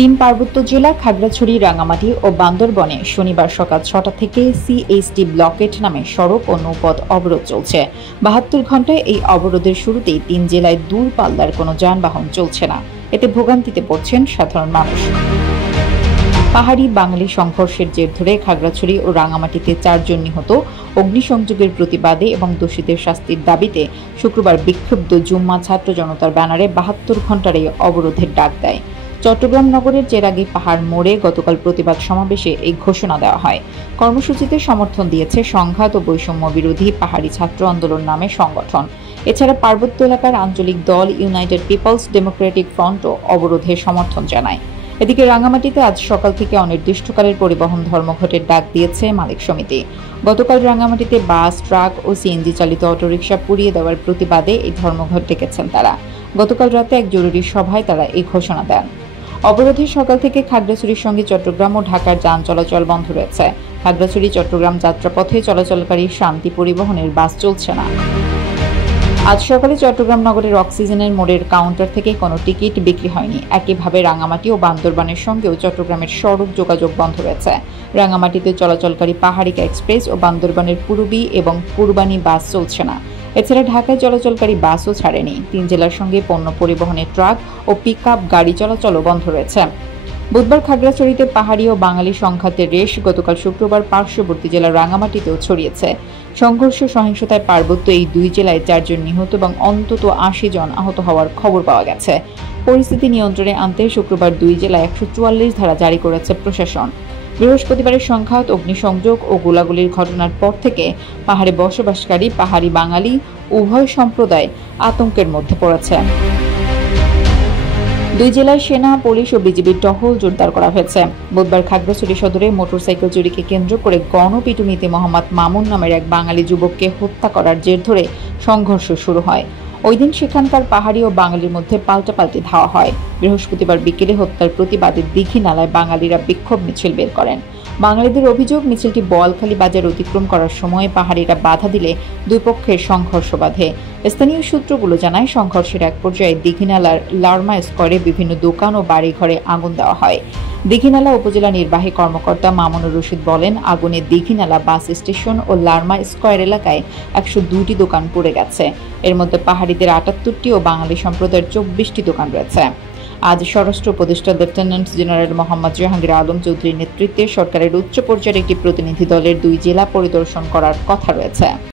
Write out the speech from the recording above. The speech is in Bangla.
তিন পার্বত্য জেলা খাগড়াছড়ি, রাঙামাটি ও বান্দরবনে শনিবার সকাল ৬টা থেকে সিএসটি ব্লকেট নামে সড়ক ও নৌপথ অবরোধ চলছে। ৭২ ঘণ্টায় এই অবরোধের শুরুতেই তিন জেলায় দূর পাল্লার কোনো যানবাহন চলছে না। এতে ভোগান্তিতে পড়ছেন সাধারণ মানুষ। পাহাড়ি বাঙালি সংঘর্ষের জের ধরে খাগড়াছড়ি ও রাঙামাটিতে ৪ জন নিহত। অগ্নিসংযোগের প্রতিবাদে এবং দোষীদের শাস্তির দাবিতে শুক্রবার বিক্ষুব্ধ জুম্মা ছাত্র জনতার ব্যানারে ৭২ ঘণ্টার এই অবরোধের ডাক দেয়। চট্টগ্রাম নগরের চেরাগী পাহাড় মোড়ে গতকাল প্রতিবাদ সমাবেশে এই ঘোষণা দেওয়া হয়। কর্মসূচিতে সমর্থন দিয়েছে সংঘাত ও বৈষম্য বিরোধী পাহাড়ি ছাত্র আন্দোলন নামে সংগঠন। এছাড়া পার্বত্য এলাকার আঞ্চলিক দল ইউনাইটেড পিপলস ডেমোক্রেটিক ফ্রন্টও অবরোধে সমর্থন জানায়। এদিকে রাঙামাটিতে আজ সকাল থেকে অনির্দিষ্টকালের পরিবহন ধর্মঘটের ডাক দিয়েছে মালিক সমিতি। গতকাল রাঙামাটিতে বাস, ট্রাক ও সিএনজি চালিত অটোরিকশা পুড়িয়ে দেওয়ার প্রতিবাদে এই ধর্মঘট ডেকেছেন তারা। গতকাল রাতে এক জরুরি সভায় তারা এই ঘোষণা দেন। অবরোধে সকাল থেকে খাগড়াছড়ির সঙ্গে চট্টগ্রাম ও ঢাকার যান চলাচল বন্ধ রয়েছে। খাগড়াছড়ি চট্টগ্রাম যাত্রাপথে চলাচলকারী শান্তি পরিবহনের বাস চলছে না। আজ সকালে চট্টগ্রাম নগরের অক্সিজেনের মোড়ের কাউন্টার থেকে কোনো টিকিট বিক্রি হয়নি। একইভাবে রাঙামাটি ও বান্দরবানের সঙ্গেও চট্টগ্রামের সড়ক যোগাযোগ বন্ধ রয়েছে। রাঙামাটিতে চলাচলকারী পাহাড়িকা এক্সপ্রেস ও বান্দরবানের পূর্বী এবং পূর্বানী বাস চলছে না। এছাড়া ঢাকায় চলাচলকারী বাসও ছাড়েনি। তিন জেলার সঙ্গে পণ্য পরিবহনের ট্রাক ও পিকআপ গাড়ি চলাচলও বন্ধ রয়েছে। বুধবার খাগড়াছড়িতে পাহাড়ি ও বাঙালি সংঘাতের রেশ গতকাল শুক্রবার পার্শ্ববর্তী জেলা রাঙামাটিতেও ছড়িয়েছে। সংঘর্ষ সহিংসতায় পার্বত্য এই দুই জেলায় ৪ জন নিহত এবং অন্তত ৮০ জন আহত হওয়ার খবর পাওয়া গেছে। পরিস্থিতি নিয়ন্ত্রণে আনতে শুক্রবার দুই জেলায় ১৪৪ ধারা জারি করেছে প্রশাসন। বৃহস্পতিবারের সংঘাত, অগ্নিসংযোগ ও গোলাগুলির ঘটনার পর থেকে পাহাড়ে বসবাসকারী পাহাড়ি বাঙালি উভয় সম্প্রদায় আতঙ্কের মধ্যে পড়েছে। দুই জেলায় সেনা, পুলিশ ও বিজিবির টহল জোরদার করা হয়েছে। বুধবার খাগড়াছড়ি সদরে মোটরসাইকেল চুরিকে কেন্দ্র করে গণপিটুনিতে মোহাম্মদ মামুন নামের এক বাঙালি যুবককে হত্যা করার জের ধরে সংঘর্ষ শুরু হয়। ওই দিন সেখানকার পাহাড়ি ও বাঙালির মধ্যে পাল্টাপাল্টি ধাওয়া হয়। বৃহস্পতিবার বিকেলে হত্যার প্রতিবাদে দীঘিনালায় বাঙালিরা বিক্ষোভ মিছিল বের করেন। বাঙালিদের অভিযোগ, মিছিলটি বোয়ালখালী বাজার অতিক্রম করার সময় পাহাড়িরা বাধা দিলে দুই পক্ষের সংঘর্ষ বাধে। স্থানীয় সূত্রগুলো জানায়, সংঘর্ষের এক পর্যায়ে দীঘিনালার লারমা স্কোয়ারে বিভিন্ন দোকান ও বাড়িঘরে আগুন দেওয়া হয়। দীঘিনালা উপজেলা নির্বাহী কর্মকর্তা মামুনুর রশিদ বলেন, আগুনে দীঘিনালা বাস স্টেশন ও লারমা স্কোয়ার এলাকায় ১০২টি দোকান পুড়ে গেছে। এর মধ্যে পাহাড়িদের ৭৮টি ও বাঙালি সম্প্রদায়ের ২৪টি দোকান রয়েছে। আজ স্বরাষ্ট্র উপদেষ্টা লেফটেন্যান্ট জেনারেল মোহাম্মদ জাহাঙ্গীর আলম চৌধুরীর নেতৃত্বে সরকারের উচ্চ পর্যায়ের একটি প্রতিনিধি দলের দুই জেলা পরিদর্শন করার কথা রয়েছে।